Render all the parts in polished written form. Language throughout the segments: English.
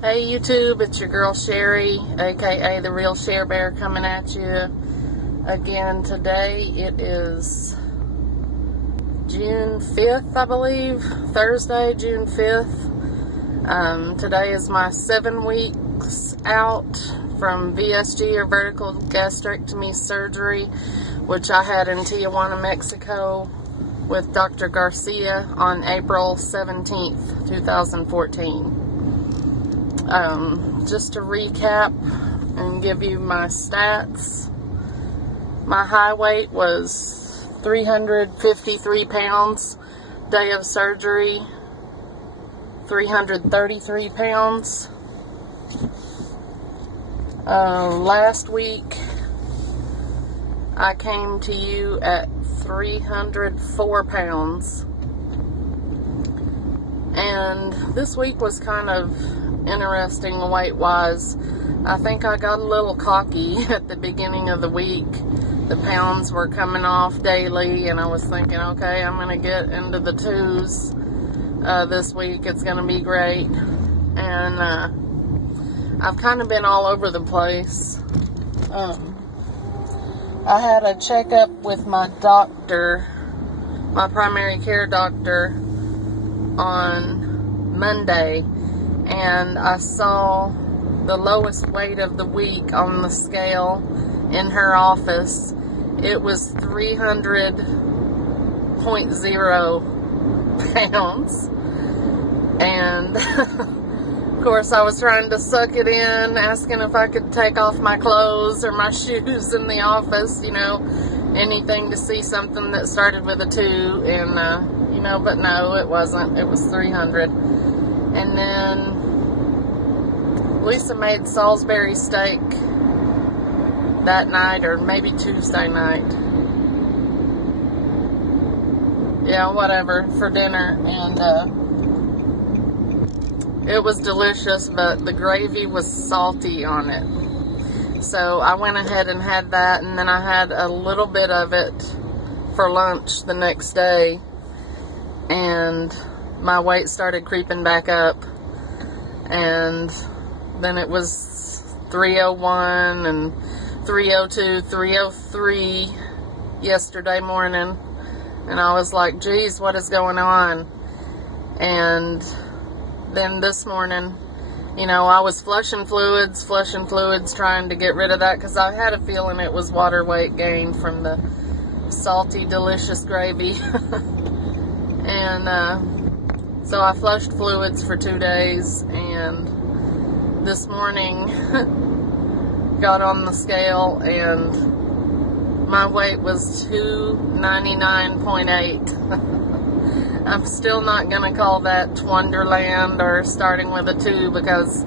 Hey YouTube, it's your girl Sherry, aka the Real Share Bear, coming at you again today. It is June 5th, I believe, Thursday, June 5th. Today is my 7 weeks out from VSG, or vertical gastrectomy surgery, which I had in Tijuana, Mexico with Dr. Garcia on April 17th, 2014. Just to recap and give you my stats, my high weight was 353 pounds, day of surgery, 333 pounds. Last week, I came to you at 304 pounds, and this week was kind of interesting weight-wise. I think I got a little cocky at the beginning of the week. The pounds were coming off daily, and I was thinking, okay, I'm going to get into the twos this week. It's going to be great. And I've kind of been all over the place. I had a checkup with my doctor, my primary care doctor, on Monday, and I saw the lowest weight of the week on the scale in her office. It was 300.0 pounds. And of course I was trying to suck it in, asking if I could take off my clothes or my shoes in the office, you know, anything to see something that started with a 2, and you know, but no, it wasn't. It was 300. And then Lisa made Salisbury steak that night, or maybe Tuesday night. Yeah, whatever, for dinner. And it was delicious, but the gravy was salty on it. So I went ahead and had that, and then I had a little bit of it for lunch the next day, and my weight started creeping back up, and then it was 301 and 302, 303 yesterday morning, and I was like, geez, what is going on? And then this morning, you know, I was flushing fluids, trying to get rid of that, because I had a feeling it was water weight gain from the salty, delicious gravy. And so I flushed fluids for 2 days, and this morning got on the scale, and my weight was 299.8. I'm still not going to call that Wonderland or starting with a 2, because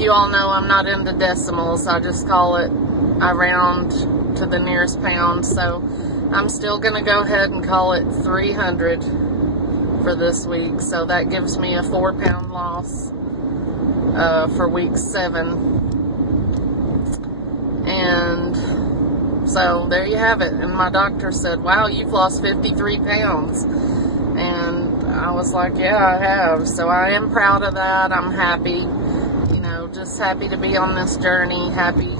you all know I'm not into decimals. I just call it, I round to the nearest pound. So I'm still going to go ahead and call it 300 for this week. So that gives me a 4-pound loss for week 7. And so there you have it. And my doctor said, wow, you've lost 53 pounds. And I was like, yeah, I have. So I am proud of that. I'm happy, you know, just happy to be on this journey, happy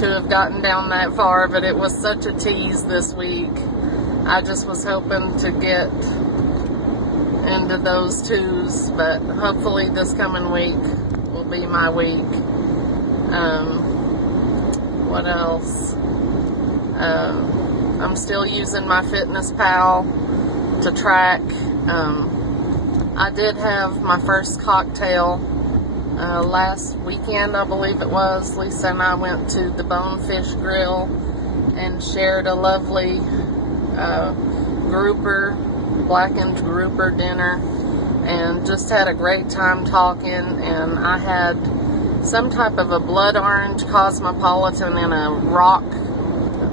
to have gotten down that far. But it was such a tease this week. I just was hoping to get into those 2s, but hopefully this coming week will be my week. What else? I'm still using my Fitness Pal to track. I did have my first cocktail last weekend, I believe it was. Lisa and I went to the Bonefish Grill and shared a lovely blackened grouper dinner, and just had a great time talking. And I had some type of a blood orange cosmopolitan in a rock.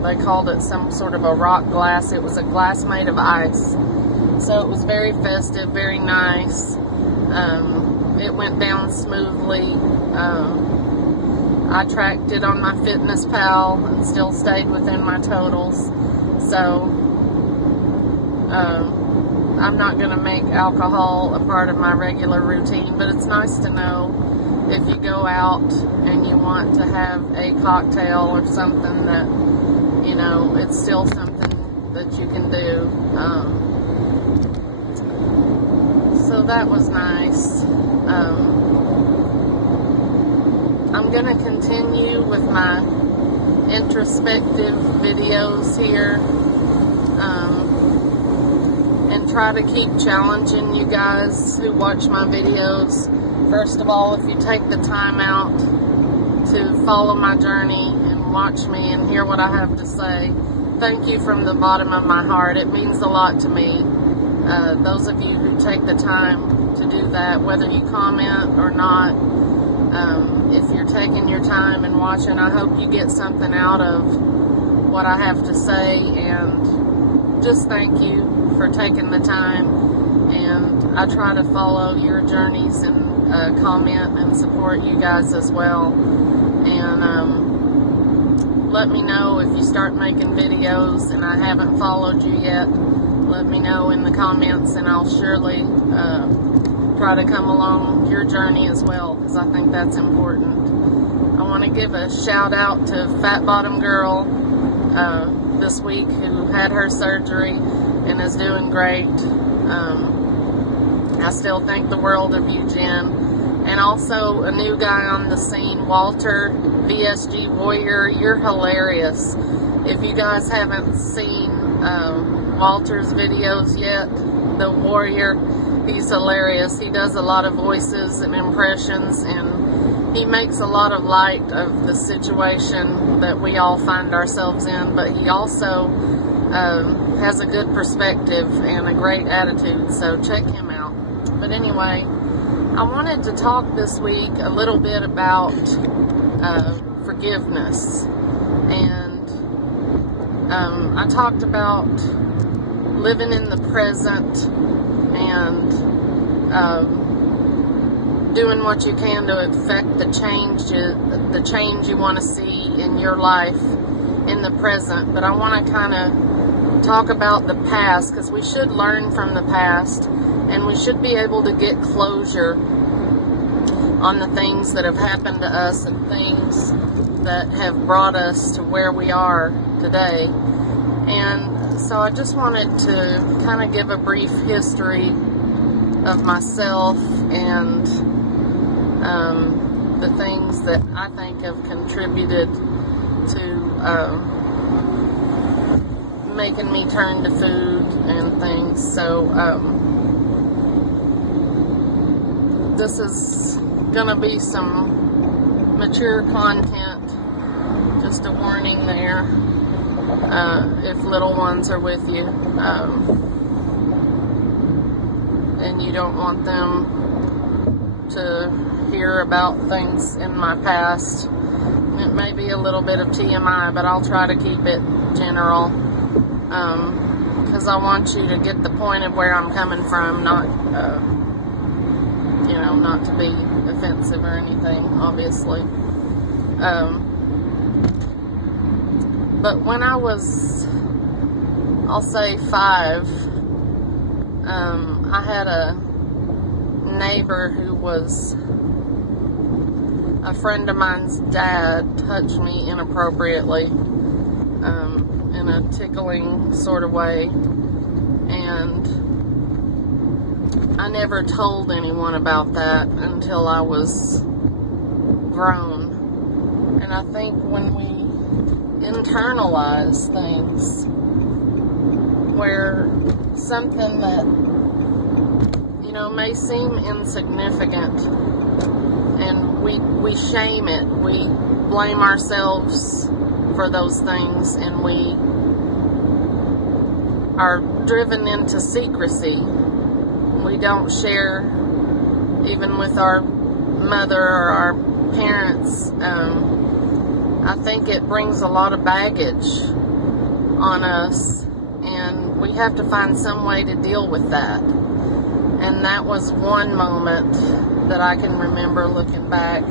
They called it some sort of a rock glass. It was a glass made of ice. So it was very festive, very nice. It went down smoothly. I tracked it on my Fitness Pal and still stayed within my totals. So I'm not going to make alcohol a part of my regular routine, but it's nice to know if you go out and you want to have a cocktail or something, that, you know, it's still something that you can do. So that was nice. I'm going to continue with my introspective videos here, and try to keep challenging you guys who watch my videos. First of all, if you take the time out to follow my journey and watch me and hear what I have to say, thank you from the bottom of my heart. It means a lot to me. Those of you who take the time to do that, whether you comment or not, if you're taking your time and watching, I hope you get something out of what I have to say, and just thank you for taking the time. And I try to follow your journeys and comment and support you guys as well. And let me know if you start making videos and I haven't followed you yet. Let me know in the comments, and I'll surely try to come along your journey as well, because I think that's important. I want to give a shout out to Fat Bottom Girl this week, who had her surgery and is doing great. I still think the world of you, Jen. And also a new guy on the scene, Walter, VSG Warrior. You're hilarious. If you guys haven't seen Walter's videos yet, the Warrior, he's hilarious. He does a lot of voices and impressions, and he makes a lot of light of the situation that we all find ourselves in, but he also has a good perspective and a great attitude, so check him out. But anyway, I wanted to talk this week a little bit about forgiveness. And I talked about living in the present and doing what you can to affect the change you want to see in your life in the present. But I want to kind of talk about the past, because we should learn from the past, and we should be able to get closure on the things that have happened to us and things that have brought us to where we are today. And so I just wanted to kind of give a brief history of myself and the things that I think have contributed to making me turn to food and things. So this is gonna be some mature content, just a warning there, if little ones are with you, and you don't want them to hear about things in my past. It may be a little bit of TMI, but I'll try to keep it general, because I want you to get the point of where I'm coming from, not you know, not to be offensive or anything, obviously. But when I was, I'll say 5, I had a neighbor who was a friend of mine's dad touch me inappropriately, in a tickling sort of way, and I never told anyone about that until I was grown. And I think when we internalize things, where something that, you know, may seem insignificant, and we shame it, we blame ourselves for those things, and we are driven into secrecy. We don't share even with our mother or our parents. I think it brings a lot of baggage on us, and we have to find some way to deal with that. And that was one moment that I can remember looking back,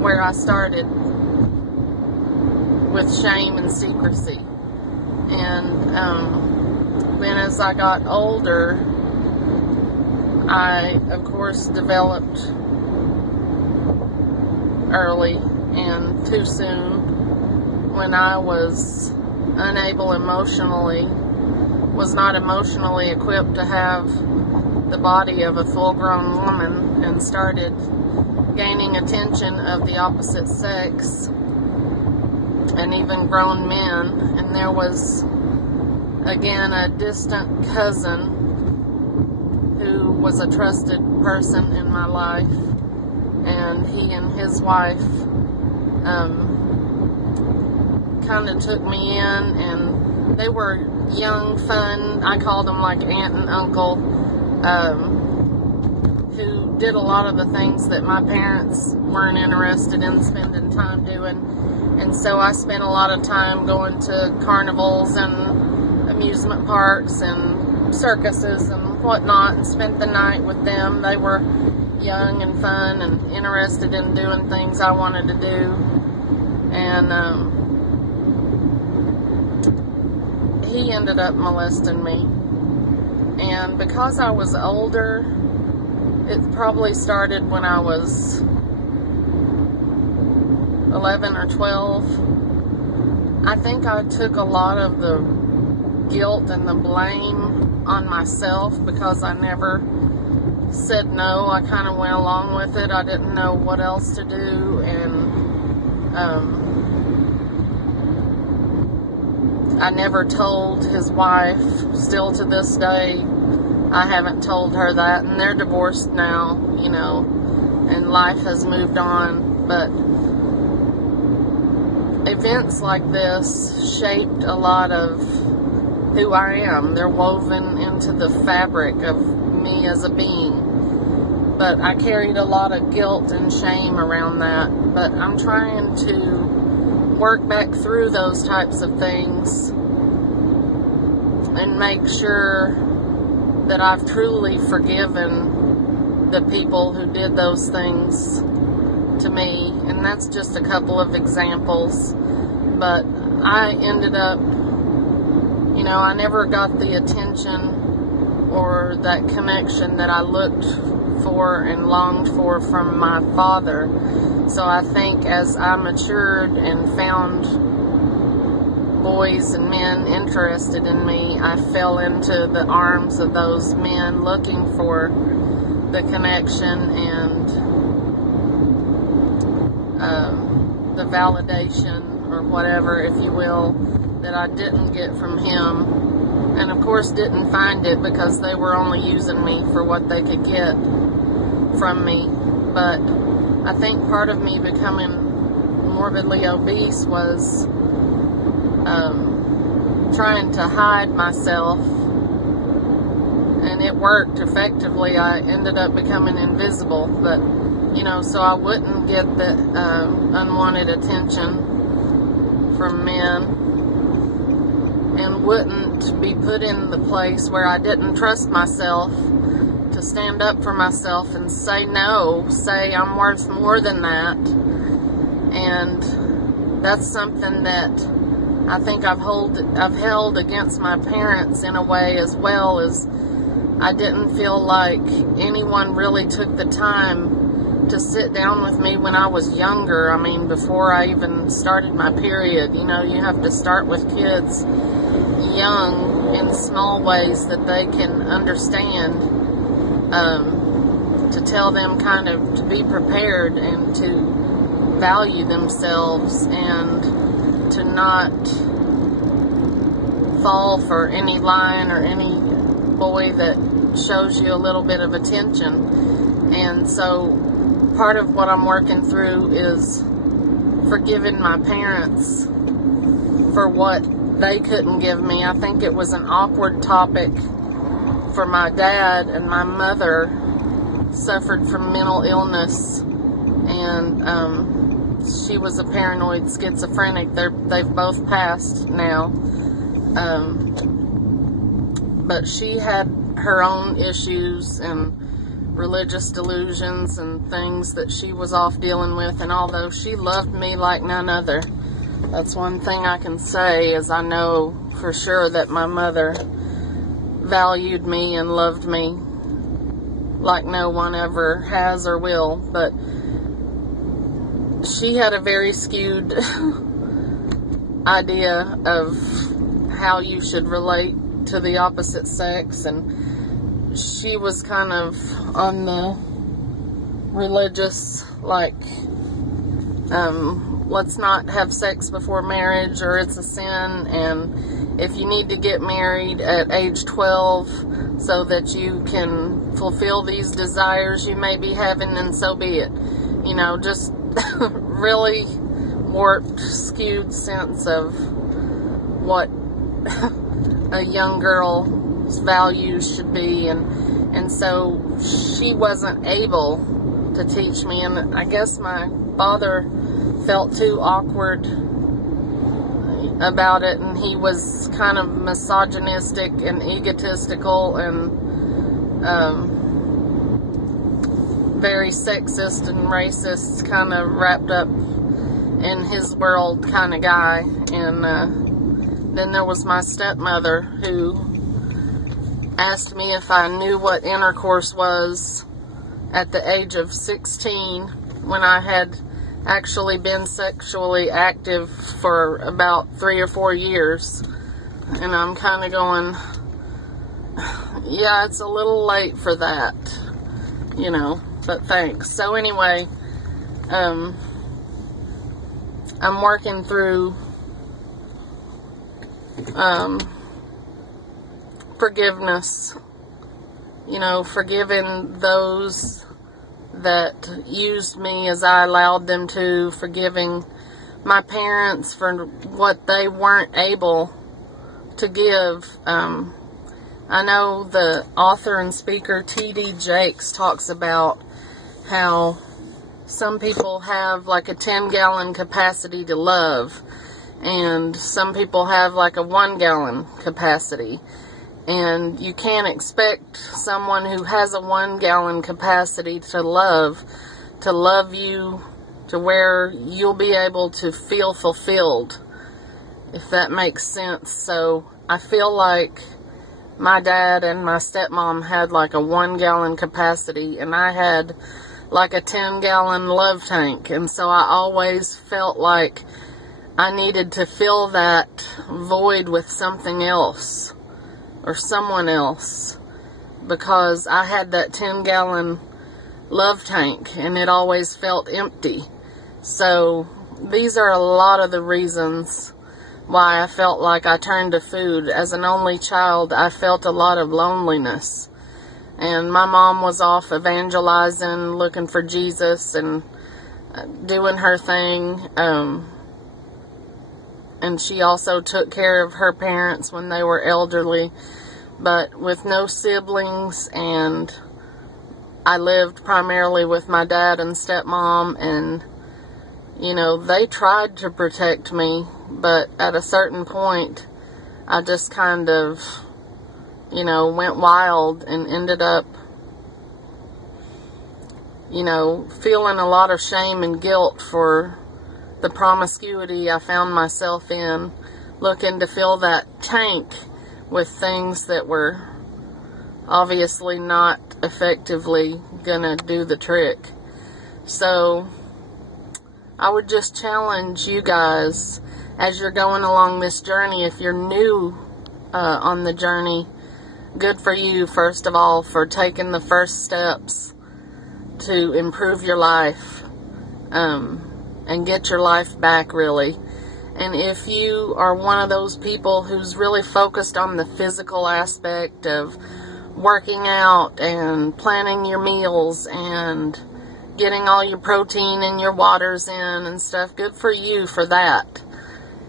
where I started with shame and secrecy. And then as I got older, I, of course, developed early and too soon when I was unable emotionally, was not emotionally equipped to have the body of a full-grown woman, and started gaining attention of the opposite sex and even grown men. And there was, again, a distant cousin who was a trusted person in my life, and he and his wife kind of took me in, and they were young, fun, I called them like aunt and uncle, who did a lot of the things that my parents weren't interested in spending time doing. And so I spent a lot of time going to carnivals and amusement parks and circuses and whatnot, and spent the night with them. They were young and fun and interested in doing things I wanted to do. And he ended up molesting me. And because I was older, it probably started when I was 11 or 12. I think I took a lot of the guilt and the blame on myself because I never said no. I kind of went along with it. I didn't know what else to do, and I never told his wife. Still to this day, I haven't told her that, and they're divorced now, you know, and life has moved on. But events like this shaped a lot of who I am. They're woven into the fabric of me as a being. But I carried a lot of guilt and shame around that. But I'm trying to work back through those types of things and make sure that I've truly forgiven the people who did those things to me. And that's just a couple of examples. But I ended up, you know, I never got the attention or that connection that I looked for and longed for from my father. So I think as I matured and found boys and men interested in me, I fell into the arms of those men looking for the connection and the validation, or whatever, if you will, that I didn't get from him. And of course didn't find it because they were only using me for what they could get from me. But I think part of me becoming morbidly obese was trying to hide myself, and it worked effectively. I ended up becoming invisible, but you know, so I wouldn't get the unwanted attention from men, and wouldn't be put in the place where I didn't trust myself to stand up for myself and say no, say I'm worth more than that. And that's something that I think I've held against my parents in a way as well. As I didn't feel like anyone really took the time to sit down with me when I was younger. I mean, before I even started my period. You know, you have to start with kids young in small ways that they can understand, to tell them kind of to be prepared and to value themselves and to not fall for any line or any boy that shows you a little bit of attention. And so part of what I'm working through is forgiving my parents for what they couldn't give me. I think it was an awkward topic for my dad, and my mother suffered from mental illness, and she was a paranoid schizophrenic. They've both passed now, but she had her own issues and religious delusions and things that she was off dealing with. And although she loved me like none other, that's one thing I can say, is I know for sure that my mother valued me and loved me like no one ever has or will. But she had a very skewed idea of how you should relate to the opposite sex, and she was kind of on the religious, like, let's not have sex before marriage, or it's a sin, and if you need to get married at age 12 so that you can fulfill these desires you may be having, and so be it. You know, just really warped, skewed sense of what a young girl's values should be, and so she wasn't able to teach me, and I guess my father felt too awkward about it, and he was kind of misogynistic and egotistical and very sexist and racist, kind of wrapped up in his world kind of guy. And then there was my stepmother, who asked me if I knew what intercourse was at the age of 16, when I had actually been sexually active for about 3 or 4 years. And I'm kind of going, yeah, it's a little late for that, you know, but thanks. So anyway, I'm working through forgiveness, you know, forgiving those that used me as I allowed them to, forgiving my parents for what they weren't able to give. I know the author and speaker T.D. Jakes talks about how some people have like a 10-gallon capacity to love, and some people have like a 1-gallon capacity. And you can't expect someone who has a 1-gallon capacity to love you to where you'll be able to feel fulfilled, if that makes sense. So I feel like my dad and my stepmom had like a 1-gallon capacity, and I had like a 10-gallon love tank. And so I always felt like I needed to fill that void with something else or someone else, because I had that 10-gallon love tank and it always felt empty. So these are a lot of the reasons why I felt like I turned to food. As an only child, I felt a lot of loneliness, and my mom was off evangelizing, looking for Jesus and doing her thing, and she also took care of her parents when they were elderly, but with no siblings. And I lived primarily with my dad and stepmom, and you know, they tried to protect me, but at a certain point I just kind of, you know, went wild and ended up, you know, feeling a lot of shame and guilt for the promiscuity I found myself in, looking to fill that tank with things that were obviously not effectively gonna do the trick. So I would just challenge you guys, as you're going along this journey, if you're new on the journey, good for you, first of all, for taking the first steps to improve your life, and get your life back, really. And if you are one of those people who's really focused on the physical aspect of working out and planning your meals and getting all your protein and your waters in and stuff, good for you for that.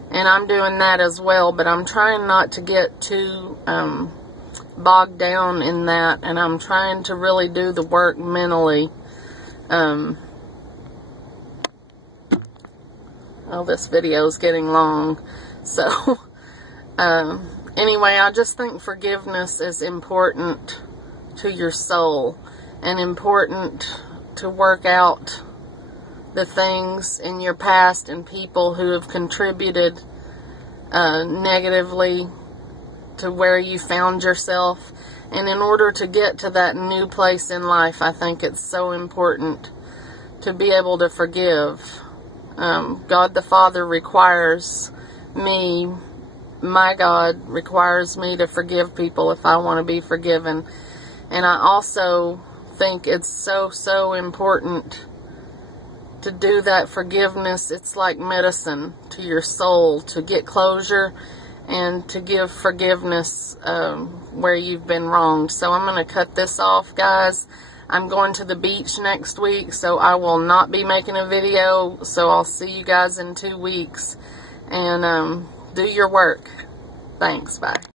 And I'm doing that as well, but I'm trying not to get too bogged down in that, and I'm trying to really do the work mentally. Well, this video is getting long, so anyway, I just think forgiveness is important to your soul, and important to work out the things in your past and people who have contributed negatively to where you found yourself. And in order to get to that new place in life, I think it's so important to be able to forgive. God the Father requires me, my God requires me to forgive people if I want to be forgiven. And I also think it's so important to do that forgiveness. It's like medicine to your soul, to get closure and to give forgiveness where you've been wronged. So I'm going to cut this off, guys. I'm going to the beach next week, so I will not be making a video. So I'll see you guys in 2 weeks. And do your work. Thanks. Bye.